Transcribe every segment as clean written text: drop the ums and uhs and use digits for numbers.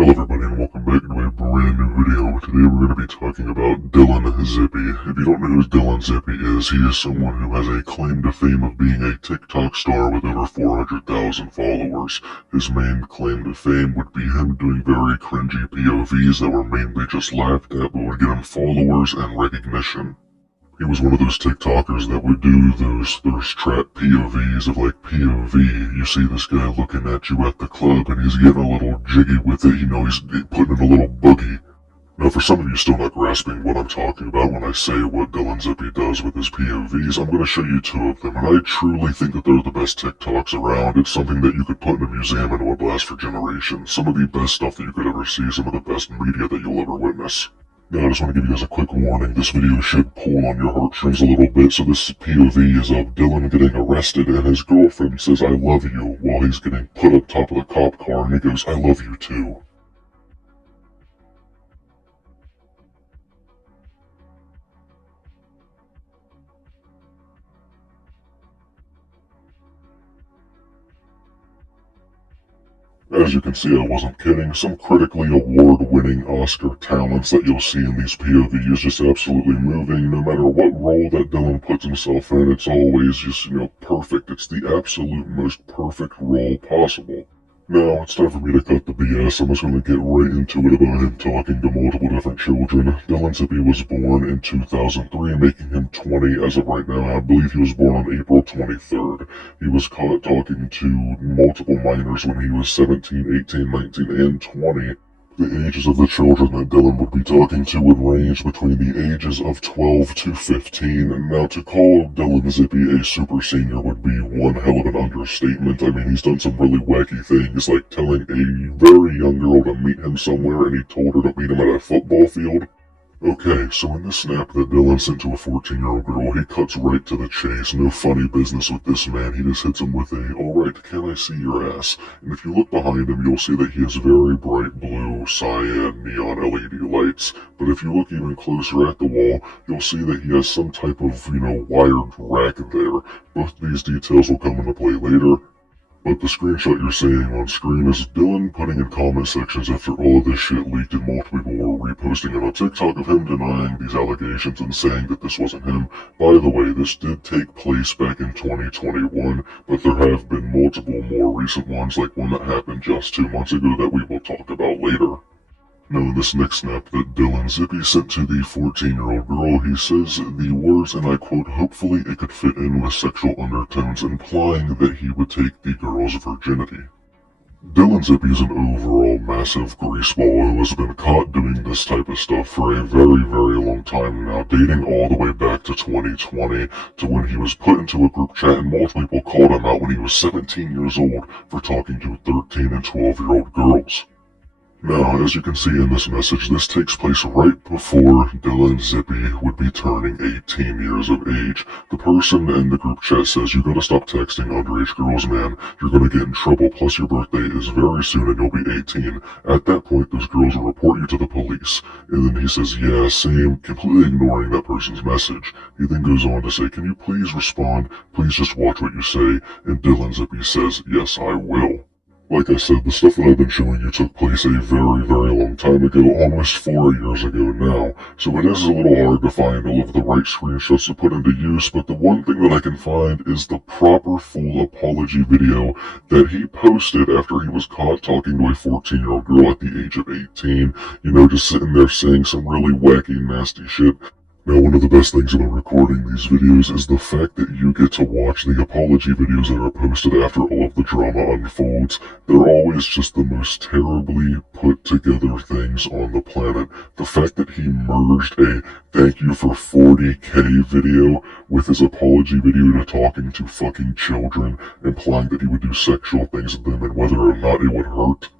Hello everybody and welcome back to a brand new video. Today we're going to be talking about Dylan Zippe. If you don't know who Dylan Zippe is, he is someone who has a claim to fame of being a TikTok star with over 400,000 followers. His main claim to fame would be him doing very cringy POVs that were mainly just laughed at but would get him followers and recognition. He was one of those TikTokers that would do those trap POVs of like POV. You see this guy looking at you at the club and he's getting a little jiggy with it. You know, he's putting in a little boogie. Now, for some of you still not grasping what I'm talking about when I say what Dylan Zippe does with his POVs, I'm going to show you two of them, and I truly think that they're the best TikToks around. It's something that you could put in a museum and it would last for generations. Some of the best stuff that you could ever see, some of the best media that you'll ever witness. Now, I just want to give you guys a quick warning. This video should pull on your heartstrings a little bit. So this POV is of Dylan getting arrested and his girlfriend says, "I love you," while he's getting put up top of the cop car and he goes, "I love you too." As you can see, I wasn't kidding. Some critically award-winning Oscar talents that you'll see in these POVs, just absolutely moving. No matter what role that Dylan puts himself in, it's always just, perfect. It's the absolute most perfect role possible. Now, it's time for me to cut the BS. I'm just going to get right into it about him talking to multiple different children. Dylan Zippe was born in 2003, making him 20 as of right now. I believe he was born on April 23rd. He was caught talking to multiple minors when he was 17, 18, 19, and 20. The ages of the children that Dylan would be talking to would range between the ages of 12 to 15. Now, to call Dylan Zippe a super senior would be one hell of an understatement. I mean, he's done some really wacky things, like telling a very young girl to meet him somewhere and he told her to meet him at a football field. Okay, so in this snap that Dylan sent to a 14-year-old girl, he cuts right to the chase. No funny business with this man. He just hits him with a, "Alright, can I see your ass?" And if you look behind him, you'll see that he has very bright blue, cyan, neon LED lights. But if you look even closer at the wall, you'll see that he has some type of, wired rack there. Both these details will come into play later. But the screenshot you're seeing on screen is Dylan putting in comment sections after all of this shit leaked and multiple people were reposting it on TikTok of him denying these allegations and saying that this wasn't him. By the way, this did take place back in 2021, but there have been multiple more recent ones, like one that happened just 2 months ago that we will talk about later. Now, in this next snap that Dylan Zippe sent to the 14-year-old girl, he says the words, and I quote, "Hopefully it could fit in with sexual undertones," implying that he would take the girl's virginity. Dylan Zippe is an overall massive greaseball who has been caught doing this type of stuff for a very, very long time now, dating all the way back to 2020, to when he was put into a group chat and multiple people called him out when he was 17 years old for talking to 13 and 12-year-old girls. Now, as you can see in this message, this takes place right before Dylan Zippe would be turning 18 years of age. The person in the group chat says, "You gotta stop texting underage girls, man. You're gonna get in trouble, plus your birthday is very soon and you'll be 18. At that point, those girls will report you to the police." And then he says, "Yeah, same," completely ignoring that person's message. He then goes on to say, "Can you please respond? Please just watch what you say." And Dylan Zippe says, "Yes, I will." Like I said, the stuff that I've been showing you took place a very, very long time ago, almost 4 years ago now, so it is a little hard to find all of the right screenshots to put into use, but the one thing that I can find is the proper full apology video that he posted after he was caught talking to a 14-year-old girl at the age of 18, just sitting there saying some really wacky, nasty shit. Now, one of the best things about recording these videos is the fact that you get to watch the apology videos that are posted after all of the drama unfolds. They're always just the most terribly put together things on the planet. The fact that he merged a "thank you for 40K" video with his apology video to talking to fucking children, implying that he would do sexual things with them and whether or not it would hurt.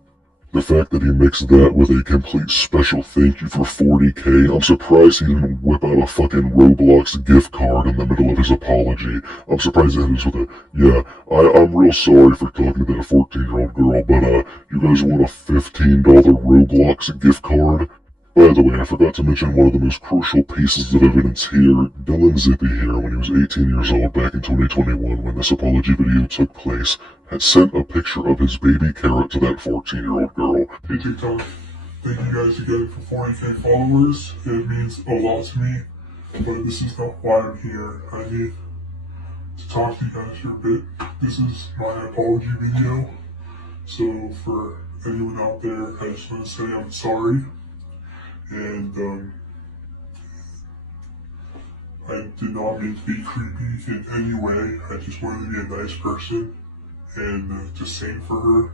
The fact that he mixed that with a complete special "thank you for 40K, I'm surprised he didn't whip out a fucking Roblox gift card in the middle of his apology. I'm surprised he hit us with a, "Yeah, I'm real sorry for talking to that 14-year-old girl, but you guys want a $15 Roblox gift card?" By the way, I forgot to mention one of the most crucial pieces of evidence here. Dylan Zippe here, when he was 18 years old back in 2021 when this apology video took place, had sent a picture of his baby carrot to that 14-year-old girl. Hey TikTok, thank you guys again for 40k followers. It means a lot to me, but this is not why I'm here. I need to talk to you guys for a bit. This is my apology video. So for anyone out there, I just want to say I'm sorry. And I did not mean to be creepy in any way. I just wanted to be a nice person and just sing for her.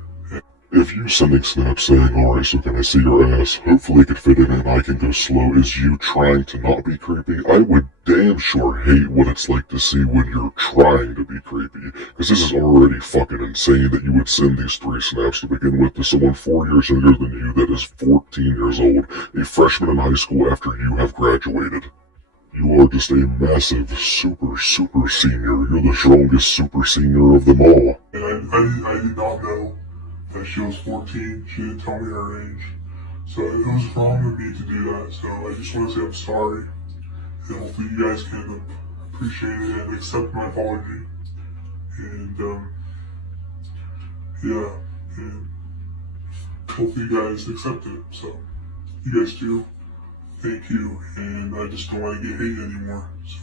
If you sending snaps saying, alright, so can I see your ass, hopefully it could fit in and I can go slow, is you trying to not be creepy, I would damn sure hate what it's like to see when you're trying to be creepy. Because this is already fucking insane that you would send these 3 snaps to begin with to someone 4 years younger than you that is 14 years old, a freshman in high school after you have graduated. You are just a massive, super senior. You're the strongest super senior of them all. And I did not know that she was 14. She didn't tell me her age. So it was wrong of me to do that. So I just want to say I'm sorry. And hopefully you guys can appreciate it and accept my apology. And yeah, and hopefully you guys accept it. So you guys do. Thank you. And I just don't want to get hate anymore. So.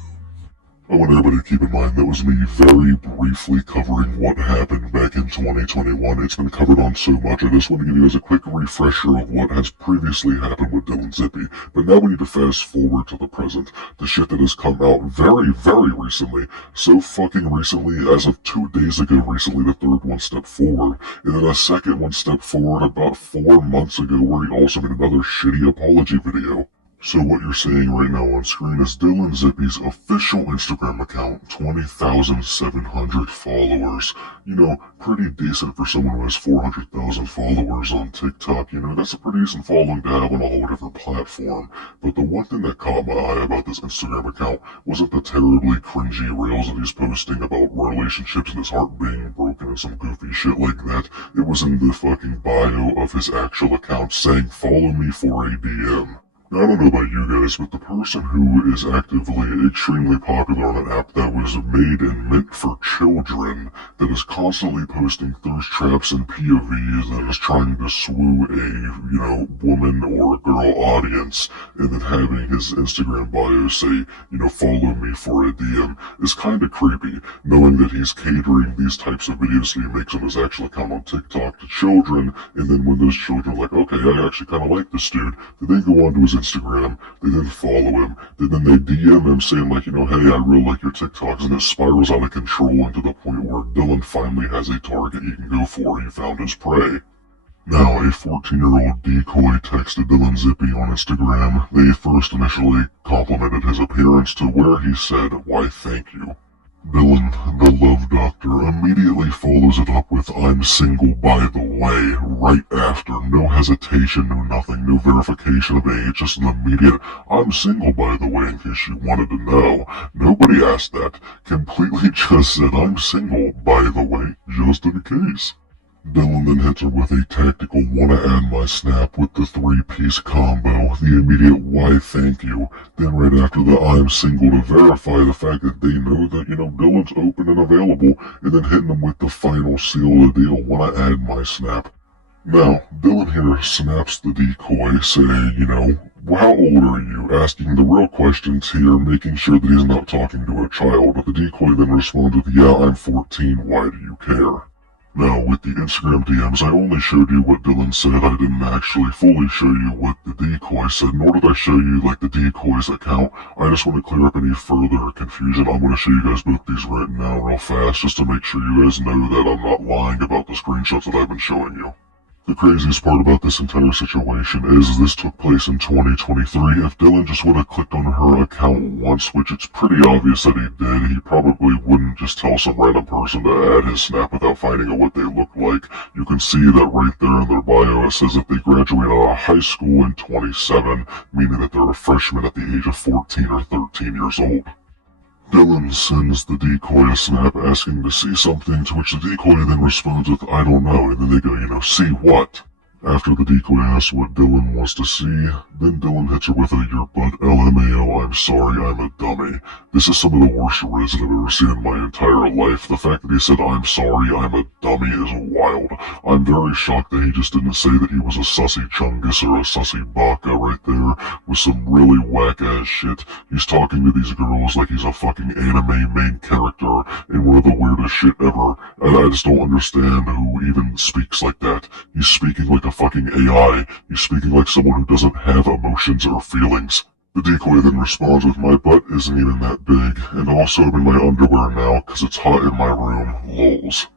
I want everybody to keep in mind that was me very briefly covering what happened back in 2021. It's been covered on so much. I just want to give you guys a quick refresher of what has previously happened with Dylan Zippe. But now we need to fast forward to the present. The shit that has come out very recently. So fucking recently, as of 2 days ago recently, the third one stepped forward. And then a second one stepped forward about 4 months ago where he also made another shitty apology video. So what you're seeing right now on screen is Dylan Zippe's official Instagram account, 20,700 followers. You know, pretty decent for someone who has 400,000 followers on TikTok. You know, that's a pretty decent following to have on a whole different platform. But the one thing that caught my eye about this Instagram account wasn't the terribly cringy reels that he's posting about relationships and his heart being broken and some goofy shit like that. It was in the fucking bio of his actual account saying, "Follow me for a DM." Now, I don't know about you guys, but the person who is actively extremely popular on an app that was made and meant for children, that is constantly posting thirst traps and POVs, that is trying to swoo a, woman or a girl audience, and then having his Instagram bio say, follow me for a DM, is kinda creepy, knowing that he's catering these types of videos that he makes on his actual account on TikTok to children, and then when those children are like, okay, I actually kinda like this dude, they go onto his Instagram, they then follow him, then they DM him saying like, hey, I really like your TikToks, and it spirals out of control into the point where Dylan finally has a target he can go for. He found his prey. Now, a 14-year-old decoy texted Dylan Zippe on Instagram. They first initially complimented his appearance to where he said, "Why thank you." Dylan, the love doctor, immediately follows it up with, "I'm single by the way," right after. No hesitation, no nothing, no verification of age, just an immediate, "I'm single by the way," in case you wanted to know. Nobody asked that. Completely just said, "I'm single by the way," just in case. Dylan then hits her with a tactical "wanna add my snap" with the 3-piece combo, the immediate "why thank you," then right after the "I'm single" to verify the fact that they know that, Dylan's open and available, and then hitting them with the final seal of the deal, "wanna add my snap." Now, Dylan here snaps the decoy, saying, "How old are you?" asking the real questions here, making sure that he's not talking to a child, but the decoy then responds with, "Yeah, I'm 14, why do you care?" Now, with the Instagram DMs, I only showed you what Dylan said. I didn't actually fully show you what the decoy said, nor did I show you, the decoy's account. I just want to clear up any further confusion. I'm going to show you guys both these right now real fast, just to make sure you guys know that I'm not lying about the screenshots that I've been showing you. The craziest part about this entire situation is this took place in 2023. If Dylan just would have clicked on her account once, which it's pretty obvious that he did, he probably wouldn't just tell some random person to add his snap without finding out what they look like. You can see that right there in their bio. It says that they graduated out of high school in 27, meaning that they're a freshman at the age of 14 or 13 years old. Dylan sends the decoy a snap asking to see something, to which the decoy then responds with, "I don't know," and then they go, "See what?" After the decoy asks what Dylan wants to see, then Dylan hits her with a "your butt LMAO, I'm sorry, I'm a dummy." This is some of the worst riz that I've ever seen in my entire life. The fact that he said "I'm sorry, I'm a dummy" is wild. I'm very shocked that he just didn't say that he was a sussy chungus or a sussy baka right there with some really whack-ass shit. He's talking to these girls like he's a fucking anime main character in one of the weirdest shit ever. And I just don't understand who even speaks like that. He's speaking like a fucking AI. He's speaking like someone who doesn't have emotions or feelings. The decoy then responds with, "My butt isn't even that big, and also I'm in my underwear now cause it's hot in my room, lols."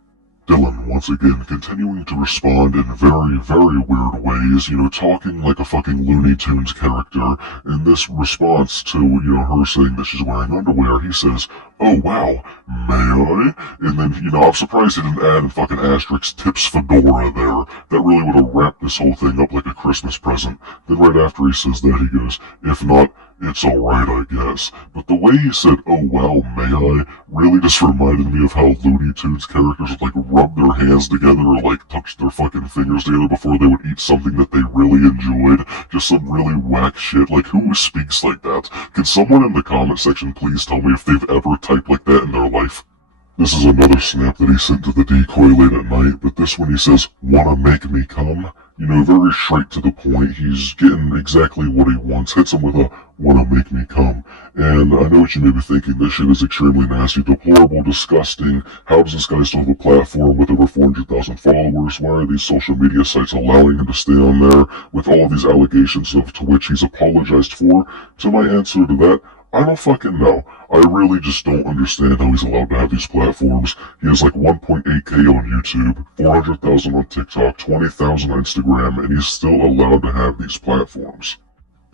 Dylan, once again, continuing to respond in very, very weird ways, talking like a fucking Looney Tunes character. In this response to, her saying that she's wearing underwear, he says, "Oh wow, may I?" And then, I'm surprised he didn't add a fucking asterisk tips fedora there. That really would have wrapped this whole thing up like a Christmas present. Then right after he says that, he goes, "If not, it's alright, I guess." But the way he said, "Oh wow, may I?" really just reminded me of how Looney Tunes characters would rub their hands together or touch their fucking fingers together before they would eat something that they really enjoyed. Just some really whack shit. Who speaks like that? Can someone in the comment section please tell me if they've ever typed like that in their life? This is another snap that he sent to the decoy late at night, but this one he says, "Wanna make me come?" Very straight to the point. He's getting exactly what he wants. Hits him with a "wanna make me come." And I know what you may be thinking, this shit is extremely nasty, deplorable, disgusting. How does this guy still have a platform with over 400,000 followers? Why are these social media sites allowing him to stay on there with all of these allegations to which he's apologized for? To my answer to that, I don't fucking know. I really just don't understand how he's allowed to have these platforms. He has 1.8k on YouTube, 400,000 on TikTok, 20,000 on Instagram, and he's still allowed to have these platforms.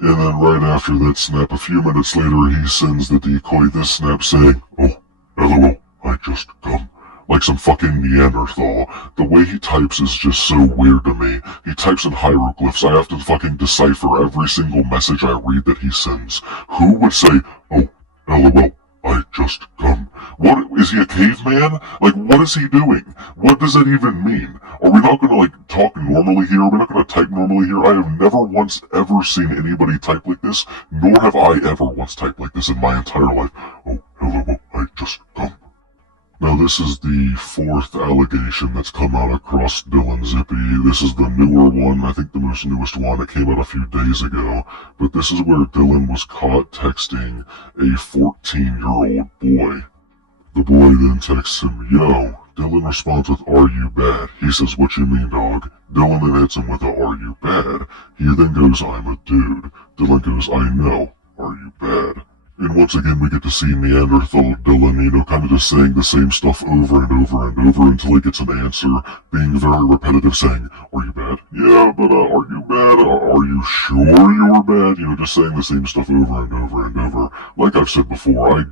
And then right after that snap, a few minutes later, he sends the decoy this snap saying, "Oh, LOL, I just come." Like some fucking Neanderthal. The way he types is just so weird to me. He types in hieroglyphs. I have to fucking decipher every single message I read that he sends. Who would say, "Oh, LOL, I just come"? What, is he a caveman? What is he doing? What does that even mean? Are we not gonna, talk normally here? Are we not gonna type normally here? I have never once ever seen anybody type like this, nor have I ever once typed like this in my entire life. "Oh, LOL, I just come." Now this is the fourth allegation that's come out across Dylan Zippy. This is the newer one, I think the most newest one. It came out a few days ago. But this is where Dylan was caught texting a 14-year-old boy. The boy then texts him, "Yo." Dylan responds with, "Are you bad?" He says, "What you mean, dog?" Dylan then hits him with a "Are you bad?" He then goes, "I'm a dude." Dylan goes, "I know. Are you bad?" And once again, we get to see Neanderthal Dylan, kind of just saying the same stuff over and over and over until he gets an answer, being very repetitive, saying, "Are you bad?" "Yeah, but are you bad? Are you sure you were bad?" Just saying the same stuff over and over and over. Like I've said before, I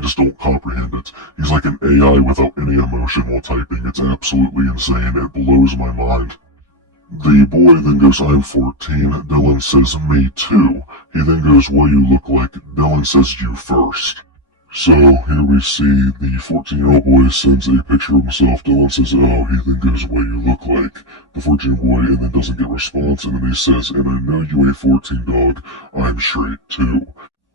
just don't comprehend it. He's like an AI without any emotion while typing. It's absolutely insane. It blows my mind. The boy then goes, "I'm 14. Dylan says, "Me too." He then goes, "What do you look like?" Dylan says, "You first." So here we see the 14-year-old boy sends a picture of himself. Dylan says, "Oh." He then goes, "What do you look like?" The 14-year-old boy and then doesn't get a response, and then he says, "And I know you ain't 14, dog. I'm straight too."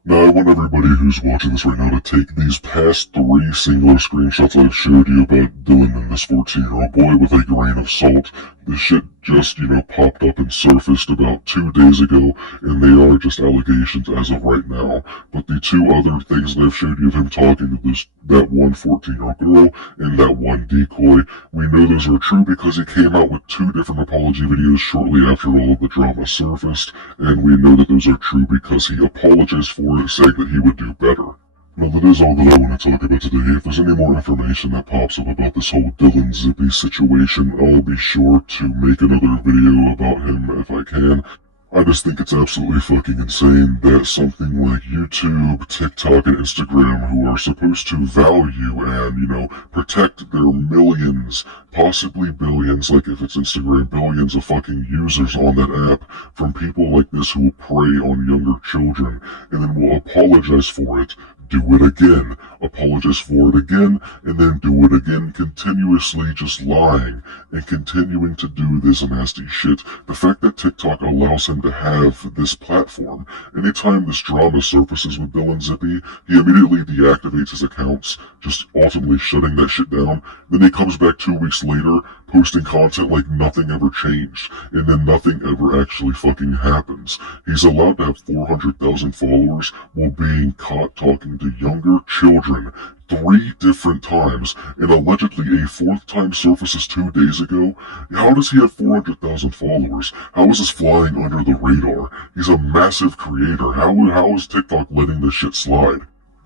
Now, I want everybody who's watching this right now to take these past 3 singular screenshots I've showed you about Dylan and this 14-year-old boy with a grain of salt. This shit just, popped up and surfaced about 2 days ago, and they are just allegations as of right now. But the 2 other things that I've showed you of him talking to that one 14-year-old girl and that one decoy, we know those are true because he came out with 2 different apology videos shortly after all of the drama surfaced, and we know that those are true because he apologized for it, saying that he would do better. Well, that is all that I want to talk about today. If there's any more information that pops up about this whole Dylan Zippy situation, I'll be sure to make another video about him if I can. I just think it's absolutely fucking insane that something like YouTube, TikTok, and Instagram, who are supposed to value and, protect their millions, possibly billions, like if it's Instagram, billions of fucking users on that app, from people like this who will prey on younger children, and then will apologize for it, do it again, apologize for it again, and then do it again, continuously just lying and continuing to do this nasty shit. The fact that TikTok allows him to have this platform, anytime this drama surfaces with Dylan Zippy, he immediately deactivates his accounts, just ultimately shutting that shit down. Then he comes back 2 weeks later, posting content like nothing ever changed, and then nothing ever actually fucking happens. He's allowed to have 400,000 followers while being caught talking to younger children 3 different times, and allegedly a 4th time surfaces 2 days ago. How does he have 400,000 followers? How is this flying under the radar? He's a massive creator. How is TikTok letting this shit slide?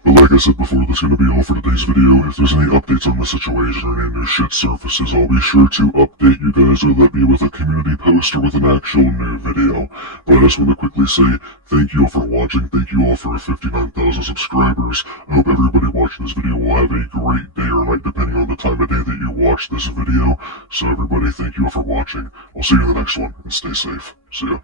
But like I said before, that's going to be all for today's video. If there's any updates on the situation or any new shit surfaces, I'll be sure to update you guys, whether that be with a community post or with an actual new video. But I just want to quickly say thank you all for watching. Thank you all for 59,000 subscribers. I hope everybody watching this video will have a great day or night, depending on the time of day that you watch this video. So everybody, thank you all for watching. I'll see you in the next one, and stay safe. See ya.